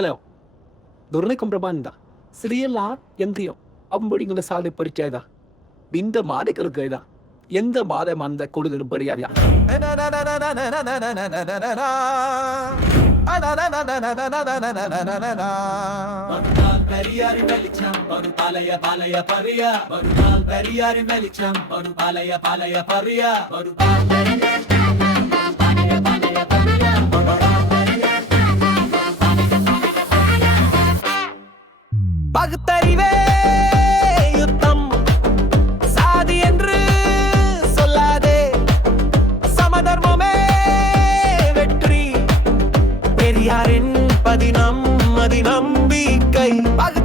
Hello ದುರ್ನೈಕಂ ಪ್ರಮಾಣ ಸಿಡಿಯಲ್ಲ எந்திரியம் அப்படிங்கிற சாலை பரிச்சயதா இந்த மாதைகளுக்கு இதா எந்த மாதம் அந்த கொடுதலும் பெரியாரியா பெரியாரி வெளிச்சம் ஒரு பழைய பழைய பரியா ஒரு பெரியாரி வெளிச்சம் ஒரு பழைய பழைய பரியா ஒரு பகுத்தறிவே யுத்தம். சாதி என்று சொல்லாதே சமதர்மமே வெற்றி. பெரியாரின் பதினம் மதி நம்பிக்கை பகு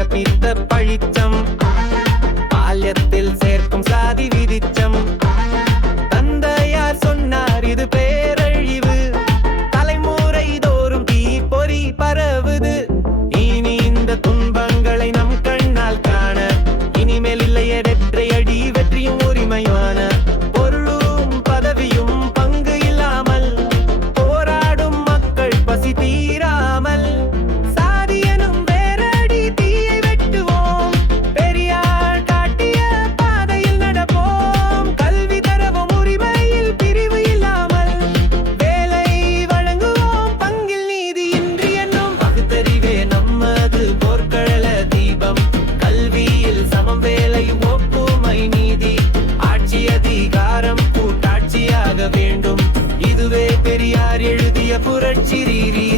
பிறப்பித்த பழிச்சம் chiriri.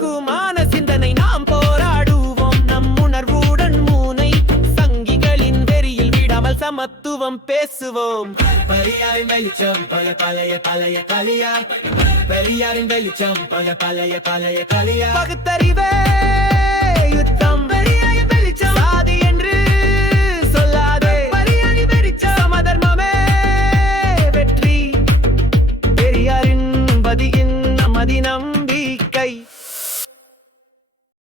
யாவருக்குமான சிந்தனை நாம் போராடுவோம். நம் உணர்வுடன் மூனை சங்கிகளின் வெறியில் விடாமல் சமத்துவம் பேசுவோம். பெரியாரின் வெளிச்சம் பல பழைய பழைய கலியா பெரியாரின் வெளிச்சம் பல பழைய பழைய கலியா பகுத்தறிவே